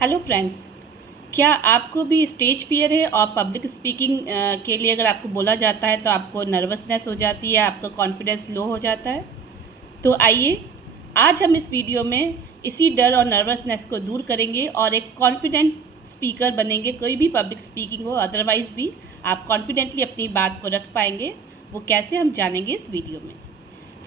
Hello friends, क्या आपको भी स्टेज फियर है और पब्लिक स्पीकिंग के लिए अगर आपको बोला जाता है तो आपको नर्वसनेस हो जाती है, आपका कॉन्फिडेंस लो हो जाता है। तो आइए आज हम इस वीडियो में इसी डर और नर्वसनेस को दूर करेंगे और एक कॉन्फिडेंट स्पीकर बनेंगे। कोई भी पब्लिक स्पीकिंग हो, अदरवाइज़ भी आप कॉन्फिडेंटली अपनी बात को रख पाएंगे। वो कैसे, हम जानेंगे इस वीडियो में।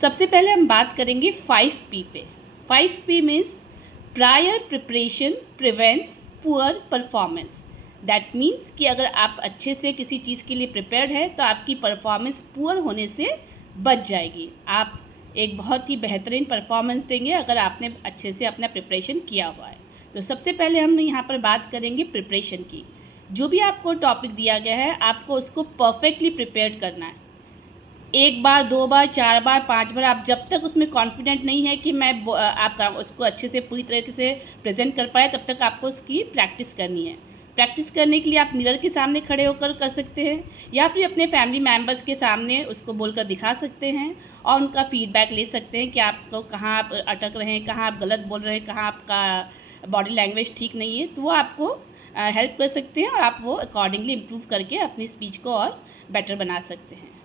सबसे पहले हम बात करेंगे 5P पे। 5P means prior preparation prevents poor performance. That means कि अगर आप अच्छे से किसी चीज़ के लिए प्रिपेयर्ड है तो आपकी परफॉर्मेंस पुअर होने से बच जाएगी। आप एक बहुत ही बेहतरीन परफॉर्मेंस देंगे अगर आपने अच्छे से अपना प्रिपरेशन किया हुआ है। तो सबसे पहले हम यहाँ पर बात करेंगे प्रिपरेशन की। जो भी आपको टॉपिक दिया गया है आपको उसको परफेक्टली प्रिपेयर्ड करना है। एक बार, दो बार, चार बार, पांच बार, आप जब तक उसमें कॉन्फिडेंट नहीं है कि मैं आप उसको अच्छे से पूरी तरीके से प्रेजेंट कर पाए, तब तक आपको उसकी प्रैक्टिस करनी है। प्रैक्टिस करने के लिए आप मिरर के सामने खड़े होकर कर सकते हैं या फिर अपने फैमिली मेम्बर्स के सामने उसको बोलकर दिखा सकते हैं और उनका फीडबैक ले सकते हैं कि आपको कहाँ आप अटक रहे हैं, कहाँ आप गलत बोल रहे हैं, कहाँ आपका बॉडी लैंग्वेज ठीक नहीं है। तो वो आपको हेल्प कर सकते हैं और आप वो अकॉर्डिंगली इम्प्रूव करके अपनी स्पीच को और बेटर बना सकते हैं।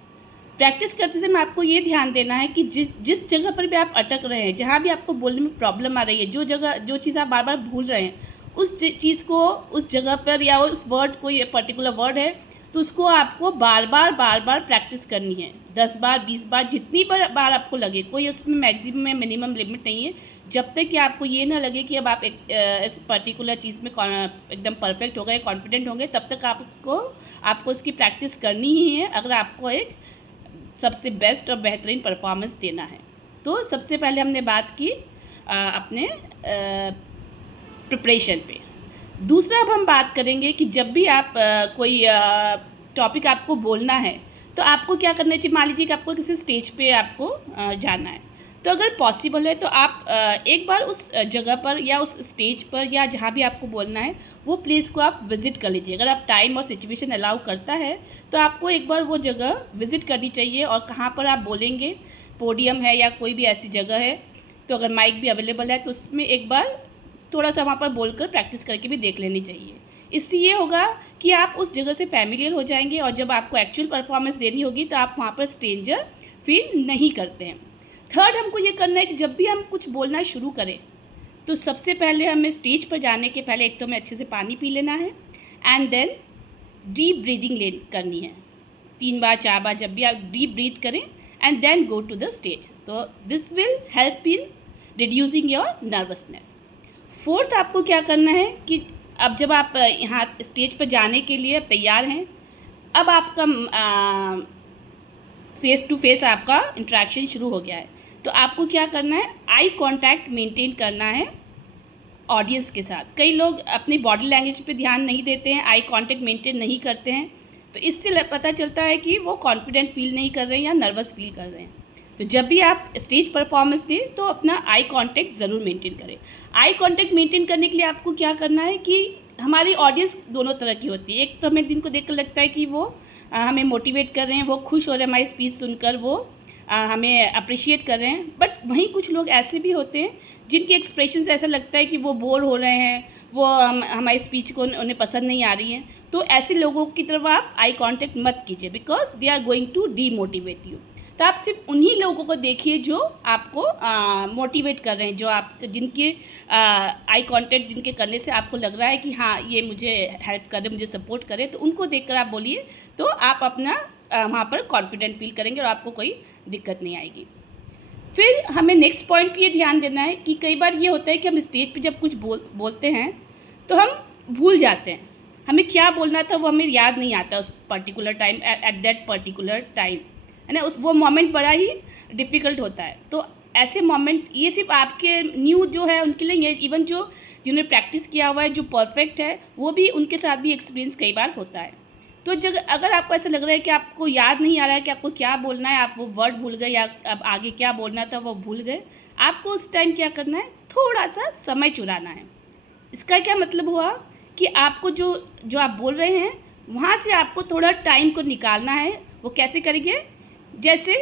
प्रैक्टिस करते समय आपको ये ध्यान देना है कि जिस जगह पर भी आप अटक रहे हैं, जहाँ भी आपको बोलने में प्रॉब्लम आ रही है, जो चीज़ आप बार बार भूल रहे हैं, उस चीज़ को, उस जगह पर या उस वर्ड को, ये पर्टिकुलर वर्ड है तो उसको आपको बार बार प्रैक्टिस करनी है। 10 बार, 20 बार, जितनी बार आपको लगे। कोई उसमें मैक्सिमम में मिनिमम लिमिट नहीं है। जब तक कि आपको ये ना लगे कि अब आप इस पर्टिकुलर चीज़ में एकदम परफेक्ट हो गए, कॉन्फिडेंट हो गए, तब तक आपको उसकी प्रैक्टिस करनी ही है अगर आपको एक सबसे बेस्ट और बेहतरीन परफॉर्मेंस देना है। तो सबसे पहले हमने बात की अपने प्रिपरेशन पे। दूसरा अब हम बात करेंगे कि जब भी आप कोई टॉपिक आपको बोलना है तो आपको क्या करना चाहिए। मान लीजिए कि आपको किसी स्टेज पे आपको जाना है, तो अगर पॉसिबल है तो आप एक बार उस जगह पर या उस स्टेज पर या जहाँ भी आपको बोलना है वो प्लेस को आप विज़िट कर लीजिए। अगर आप टाइम और सिचुएशन अलाउ करता है तो आपको एक बार वो जगह विज़िट करनी चाहिए। और कहाँ पर आप बोलेंगे, पोडियम है या कोई भी ऐसी जगह है, तो अगर माइक भी अवेलेबल है तो उसमें एक बार थोड़ा सा वहाँ पर बोलकर प्रैक्टिस करके भी देख लेनी चाहिए। इससे ये होगा कि आप उस जगह से फैमिलियर हो जाएंगे और जब आपको एक्चुअल परफॉर्मेंस देनी होगी तो आप वहाँ पर स्ट्रेंजर फील नहीं करते हैं। थर्ड, हमको ये करना है कि जब भी हम कुछ बोलना शुरू करें तो सबसे पहले हमें स्टेज पर जाने के पहले एक तो हमें अच्छे से पानी पी लेना है एंड देन डीप ब्रीदिंग करनी है। 3 बार, 4 बार जब भी आप डीप ब्रीथ करें and then go to the stage. तो this will help in reducing your nervousness. Fourth, आपको क्या करना है कि अब जब आप यहाँ स्टेज पर जाने के लिए तैयार हैं, अब आपका फेस टू फेस आपका इंटरेक्शन शुरू हो गया है, तो आपको क्या करना है, आई कांटेक्ट मेंटेन करना है ऑडियंस के साथ। कई लोग अपनी बॉडी लैंग्वेज पे ध्यान नहीं देते हैं, आई कांटेक्ट मेंटेन नहीं करते हैं, तो इससे पता चलता है कि वो कॉन्फिडेंट फील नहीं कर रहे हैं या नर्वस फील कर रहे हैं। तो जब भी आप स्टेज परफॉर्मेंस दें तो अपना आई कांटेक्ट ज़रूर मेंटेन करें। आई कांटेक्ट मेंटेन करने के लिए आपको क्या करना है कि हमारी ऑडियंस दोनों तरह की होती है। एक तो हमें जिनको देखकर लगता है कि वो हमें मोटिवेट कर रहे हैं, वो खुश हो रहे हैं हमारी स्पीच सुनकर, वो हमें अप्रिशिएट कर रहे हैं। बट वहीं कुछ लोग ऐसे भी होते हैं जिनके एक्सप्रेशन से ऐसा लगता है कि वो बोर हो रहे हैं, वो हमारी स्पीच को उन्हें पसंद नहीं आ रही है। तो ऐसे लोगों की तरफ आप आई कांटेक्ट मत कीजिए, because they are going to demotivate you. तो आप सिर्फ उन्हीं लोगों को देखिए जो आपको मोटिवेट कर रहे हैं, जो आप जिनके आई कांटेक्ट जिनके करने से आपको लग रहा है कि हाँ ये मुझे हेल्प करे, मुझे सपोर्ट करे, तो उनको देखकर आप बोलिए। तो आप अपना वहाँ पर कॉन्फिडेंट फील करेंगे और आपको कोई दिक्कत नहीं आएगी। फिर हमें नेक्स्ट पॉइंट पे ये ध्यान देना है कि कई बार ये होता है कि हम स्टेज पे जब कुछ बोलते हैं तो हम भूल जाते हैं, हमें क्या बोलना था वो हमें याद नहीं आता उस particular time, at that particular time, है ना। वो मोमेंट बड़ा ही डिफ़िकल्ट होता है। तो ऐसे मोमेंट, ये सिर्फ आपके न्यू जो है उनके लिए, इवन जिन्होंने प्रैक्टिस किया हुआ है, जो परफेक्ट है, वो भी, उनके साथ भी एक्सपीरियंस कई बार होता है। तो अगर आपको ऐसा लग रहा है कि आपको याद नहीं आ रहा है कि आपको क्या बोलना है, आप वो वर्ड भूल गए या अब आगे क्या बोलना था वो भूल गए, आपको उस टाइम क्या करना है, थोड़ा सा समय चुराना है। इसका क्या मतलब हुआ कि आपको जो आप बोल रहे हैं वहाँ से आपको थोड़ा टाइम को निकालना है। वो कैसे करेंगे, जैसे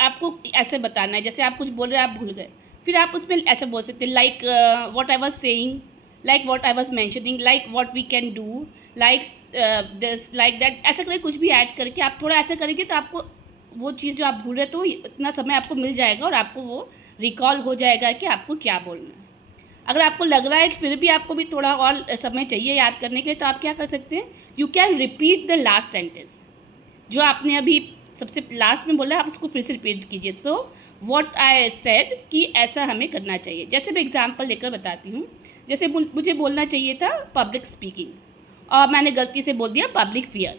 आपको ऐसे बताना है, जैसे आप कुछ बोल रहे हैं, आप भूल गए, फिर आप उसमें ऐसे बोल सकते हैं like what I was saying, like what I was mentioning, like what we can do, like this, like that, ऐसा करके कुछ भी ऐड करके आप थोड़ा ऐसा करेंगे तो आपको वो चीज़ जो आप भूल रहे तो इतना समय आपको मिल जाएगा और आपको वो रिकॉल हो जाएगा कि आपको क्या बोलना है। अगर आपको लग रहा है कि फिर भी आपको भी थोड़ा और समय चाहिए याद करने के लिए, तो आप क्या कर सकते हैं, you can repeat the last sentence, जो आपने अभी सबसे लास्ट में बोला है आप उसको फिर से रिपीट कीजिए। सो व्हाट आई सेड कि ऐसा हमें करना चाहिए। जैसे मैं एग्जांपल लेकर बताती हूँ, जैसे मुझे बोलना चाहिए था पब्लिक स्पीकिंग और मैंने गलती से बोल दिया पब्लिक फियर।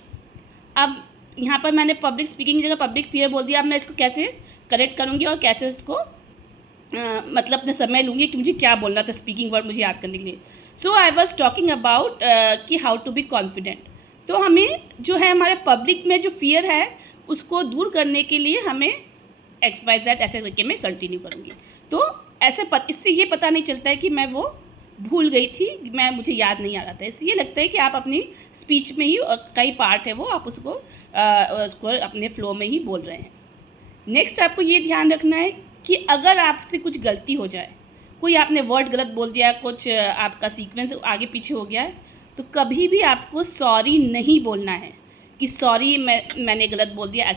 अब यहाँ पर मैंने पब्लिक स्पीकिंग की जगह पब्लिक फियर बोल दिया। अब मैं इसको कैसे करेक्ट करूँगी और कैसे इसको मतलब अपने समय लूँगी कि मुझे क्या बोलना था स्पीकिंग वर्ड मुझे याद करने के लिए। सो आई वॉज टॉकिंग अबाउट कि हाउ टू बी कॉन्फिडेंट। तो हमें जो है हमारे पब्लिक में जो फियर है उसको दूर करने के लिए हमें XYZ ऐसे करके मैं कंटिन्यू करूँगी। तो ऐसे इससे ये पता नहीं चलता है कि मैं वो भूल गई थी, मुझे याद नहीं आ रहा था। इसलिए लगता है कि आप अपनी स्पीच में ही कई पार्ट है वो आप उसको अपने फ्लो में ही बोल रहे हैं। नेक्स्ट आपको ये ध्यान रखना है कि अगर आपसे कुछ गलती हो जाए, कोई आपने वर्ड गलत बोल दिया, कुछ आपका सीक्वेंस आगे पीछे हो गया है, तो कभी भी आपको सॉरी नहीं बोलना है कि सॉरी मैंने गलत बोल दिया,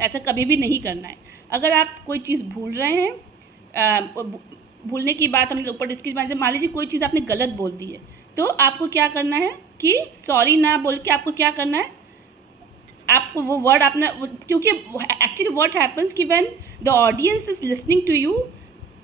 ऐसा कभी भी नहीं करना है। अगर आप कोई चीज़ भूल रहे हैं, भूलने की बात हम ऊपर डिस्कस मान लीजिए कोई चीज़ आपने गलत बोल दी है, तो आपको क्या करना है कि सॉरी ना बोल के आपको क्या करना है, आपको वो वर्ड आपने, क्योंकि एक्चुअली व्हाट हैपन्स कि when the audience is listening to you,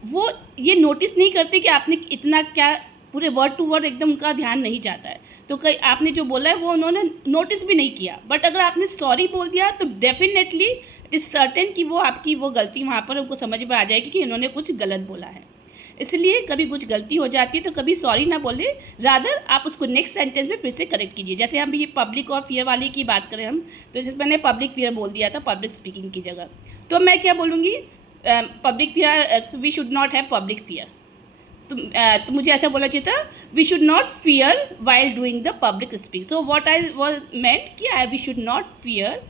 वो ये नोटिस नहीं करते कि आपने इतना क्या पूरे वर्ड टू वर्ड एकदम उनका ध्यान नहीं जाता है। तो कई आपने जो बोला है वो उन्होंने नोटिस भी नहीं किया, बट अगर आपने सॉरी बोल दिया तो डेफिनेटली इट इज़ सर्टेन कि वो आपकी वो गलती वहाँ पर उनको समझ में आ जाएगी कि इन्होंने कुछ गलत बोला है। इसलिए कभी कुछ गलती हो जाती है तो कभी सॉरी ना बोले, रादर आप उसको नेक्स्ट सेंटेंस में फिर से करेक्ट कीजिए। जैसे हम ये पब्लिक और फियर वाली की बात करें हम, तो जैसे मैंने पब्लिक फियर बोल दिया था पब्लिक स्पीकिंग की जगह, तो मैं क्या बोलूँगी, public fear, we should not have public fear. तो मुझे ऐसा बोलना चाहिए था, we should not fear while doing the public speak. So what I was meant कि we should not fear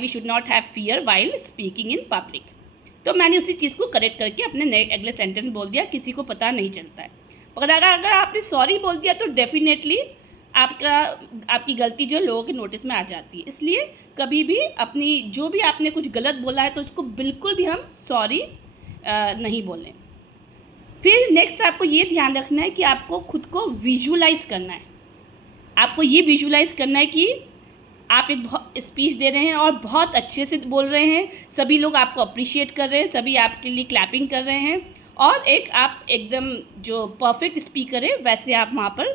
we should not have fear while speaking in public. तो मैंने उसी चीज़ को करेक्ट करके अपने अगले सेंटेंस में बोल दिया, किसी को पता नहीं चलता है। पर अगर आपने सॉरी बोल दिया तो डेफिनेटली आपकी गलती जो है लोगों के नोटिस में आ जाती है। इसलिए कभी भी अपनी जो भी आपने कुछ गलत बोला है तो उसको बिल्कुल भी हम सॉरी नहीं बोलें। फिर नेक्स्ट आपको ये ध्यान रखना है कि आपको खुद को विजुलाइज करना है। आपको ये विजुलाइज करना है कि आप एक स्पीच दे रहे हैं और बहुत अच्छे से बोल रहे हैं, सभी लोग आपको अप्रिशिएट कर रहे हैं, सभी आपके लिए क्लैपिंग कर रहे हैं, और आप एकदम जो परफेक्ट स्पीकर है वैसे आप वहाँ पर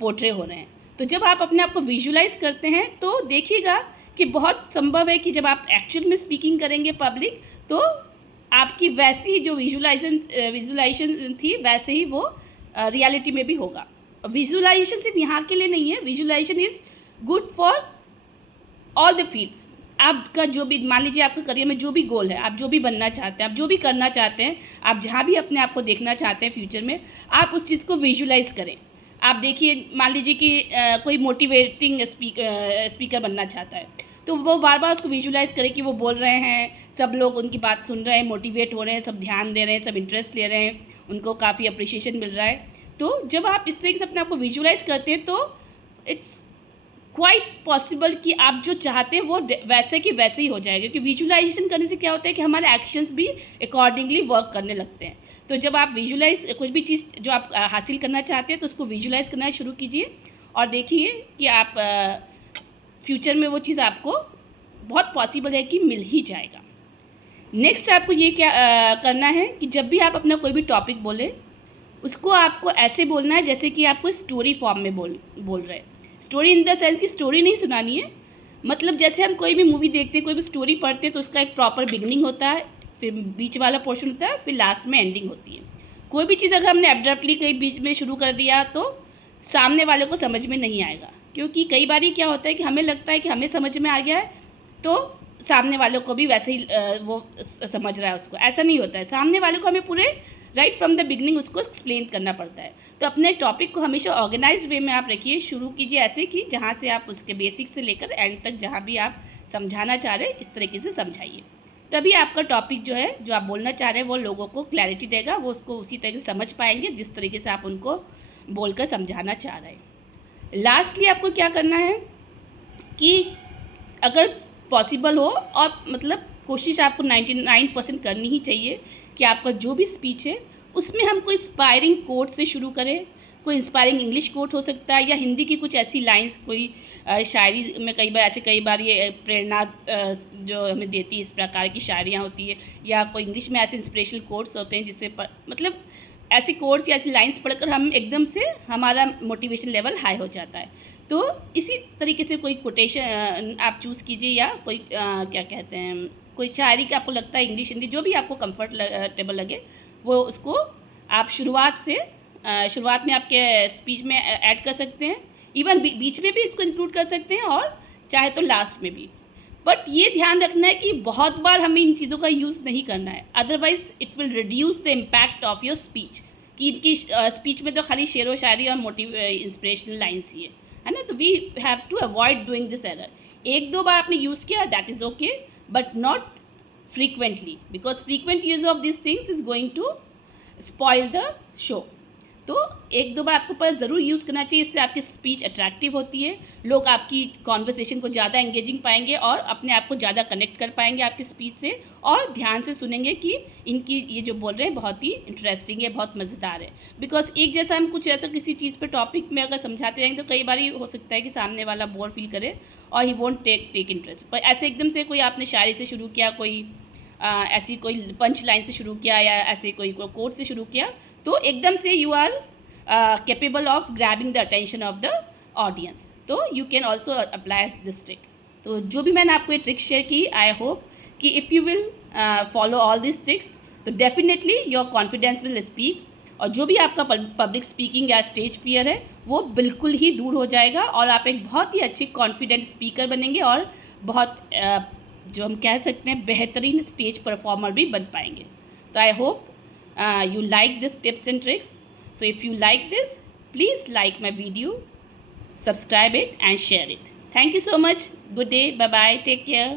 पोर्ट्रे हो रहे हैं। तो जब आप अपने आप को विजुलाइज करते हैं तो देखिएगा कि बहुत संभव है कि जब आप एक्चुअल में स्पीकिंग करेंगे पब्लिक, तो आपकी वैसी जो विजुलाइजेशन थी वैसे ही वो रियलिटी में भी होगा। विजुलाइजेशन सिर्फ यहाँ के लिए नहीं है, visualisation is good for all the fields. आपका जो भी, मान लीजिए आपका करियर में जो भी गोल है, आप जो भी बनना चाहते हैं, आप जो भी करना चाहते हैं, आप जहाँ भी अपने आप को देखना चाहते हैं फ्यूचर में, आप उस चीज़ को विजुलाइज करें। आप देखिए, मान लीजिए कि कोई मोटिवेटिंग स्पीकर बनना चाहता है, तो वो बार बार उसको विजुलाइज करें कि वो बोल रहे हैं, सब लोग उनकी बात सुन रहे हैं, मोटिवेट हो रहे हैं, सब ध्यान दे रहे हैं, सब इंटरेस्ट ले रहे हैं, उनको काफ़ी अप्रिशिएशन मिल रहा है। तो जब आप इस तरीके से अपने आप को विजुलाइज करते हैं तो इट्स क्वाइट पॉसिबल कि आप जो चाहते हैं वो वैसे कि वैसे ही हो जाएगा। क्योंकि विजुलाइजेशन करने से क्या होता है कि हमारे एक्शंस भी अकॉर्डिंगली वर्क करने लगते हैं। तो जब आप विजुलाइज कुछ भी चीज़ जो आप हासिल करना चाहते हैं तो उसको विजुलाइज करना शुरू कीजिए और देखिए कि आप फ्यूचर में वो चीज़ आपको बहुत पॉसिबल है कि मिल ही जाएगा। नेक्स्ट आपको ये क्या करना है कि जब भी आप अपना कोई भी टॉपिक बोले, उसको आपको ऐसे बोलना है जैसे कि आपको स्टोरी फॉर्म में बोल रहे हैं। स्टोरी इन द सेंस की स्टोरी नहीं सुनानी है, मतलब जैसे हम कोई भी मूवी देखते हैं, कोई भी स्टोरी पढ़ते हैं तो उसका एक प्रॉपर बिगनिंग होता है, फिर बीच वाला पोर्शन होता है, फिर लास्ट में एंडिंग होती है। कोई भी चीज़ अगर हमने एब्रप्टली कहीं बीच में शुरू कर दिया तो सामने वाले को समझ में नहीं आएगा। क्योंकि कई बार क्या होता है कि हमें लगता है कि हमें समझ में आ गया है तो सामने वालों को भी वैसे ही वो समझ रहा है उसको, ऐसा नहीं होता है। सामने वाले को हमें पूरे राइट फ्रॉम द बिगनिंग उसको एक्सप्लेन करना पड़ता है। तो अपने टॉपिक को हमेशा ऑर्गेनाइज वे में आप रखिए, शुरू कीजिए ऐसे कि जहाँ से आप उसके बेसिक से लेकर एंड तक जहाँ भी आप समझाना चाह रहे हैं इस तरीके से समझाइए। तभी आपका टॉपिक जो है जो आप बोलना चाह रहे हैं वो लोगों को क्लैरिटी देगा, वो उसको उसी तरह से समझ पाएंगे जिस तरीके से आप उनको बोलकर समझाना चाह रहा है। लास्टली आपको क्या करना है कि अगर पॉसिबल हो, और मतलब कोशिश आपको 99% करनी ही चाहिए कि आपका जो भी स्पीच है उसमें हम कोई इंस्पायरिंग कोट से शुरू करें। कोई इंस्पायरिंग इंग्लिश कोट हो सकता है, या हिंदी की कुछ ऐसी लाइंस, कोई शायरी में कई बार ये प्रेरणा जो हमें देती है, इस प्रकार की शायरियाँ होती है, या कोई इंग्लिश में ऐसे इंस्पिरेशनल कोट्स होते हैं जिससे मतलब ऐसे कोट्स या ऐसी लाइंस पढ़कर हम एकदम से हमारा मोटिवेशन लेवल हाई हो जाता है। तो इसी तरीके से कोई कोटेशन आप चूज़ कीजिए, या कोई क्या कहते हैं, कोई शायरी का आपको लगता है, इंग्लिश हिंदी जो भी आपको कंफर्टेबल लगे वो उसको आप शुरुआत में आपके स्पीच में ऐड कर सकते हैं। इवन बीच में भी इसको इंक्लूड कर सकते हैं, और चाहे तो लास्ट में भी। बट ये ध्यान रखना है कि बहुत बार हमें इन चीज़ों का यूज़ नहीं करना है, otherwise it will reduce the impact of your speech. कि इनकी स्पीच में तो खाली शेर व शायरी और इंस्पिरेशनल लाइन्स ही है ना। तो we have to avoid doing this error. एक दो बार आपने यूज़ किया, that is okay, but not frequently, because frequent use of this things is going to spoil the show. तो एक दो बार आपको पर ज़रूर यूज़ करना चाहिए, इससे आपकी स्पीच अट्रैक्टिव होती है, लोग आपकी कॉन्वर्सेशन को ज़्यादा एंगेजिंग पाएंगे और अपने आप को ज़्यादा कनेक्ट कर पाएंगे आपकी स्पीच से, और ध्यान से सुनेंगे कि इनकी ये जो बोल रहे हैं बहुत ही इंटरेस्टिंग है, बहुत मज़ेदार है। बिकॉज एक जैसा हम कुछ ऐसा किसी चीज़ पे टॉपिक में अगर समझाते रहेंगे तो कई बार हो सकता है कि सामने वाला बोर फील करे और ही वोंट टेक इंटरेस्ट। पर ऐसे एकदम से कोई आपने शायरी से शुरू किया, कोई ऐसी कोई पंच लाइन से शुरू किया, या ऐसे कोई कोट से शुरू किया, तो एकदम से you are capable of grabbing the attention of the audience। तो you can also apply this trick। तो जो भी मैंने आपको ये ट्रिक्स शेयर की, आई होप कि if you will follow all this tricks तो definitely your confidence will speak, और जो भी आपका पब्लिक स्पीकिंग या स्टेज फियर है वो बिल्कुल ही दूर हो जाएगा, और आप एक बहुत ही अच्छे कॉन्फिडेंट स्पीकर बनेंगे, और बहुत जो हम कह सकते हैं बेहतरीन स्टेज परफॉर्मर भी बन पाएंगे। तो I hope you like this tips and tricks। So if you like this, please like my video, subscribe it and share it। Thank you so much। Good day. Bye bye. Take care।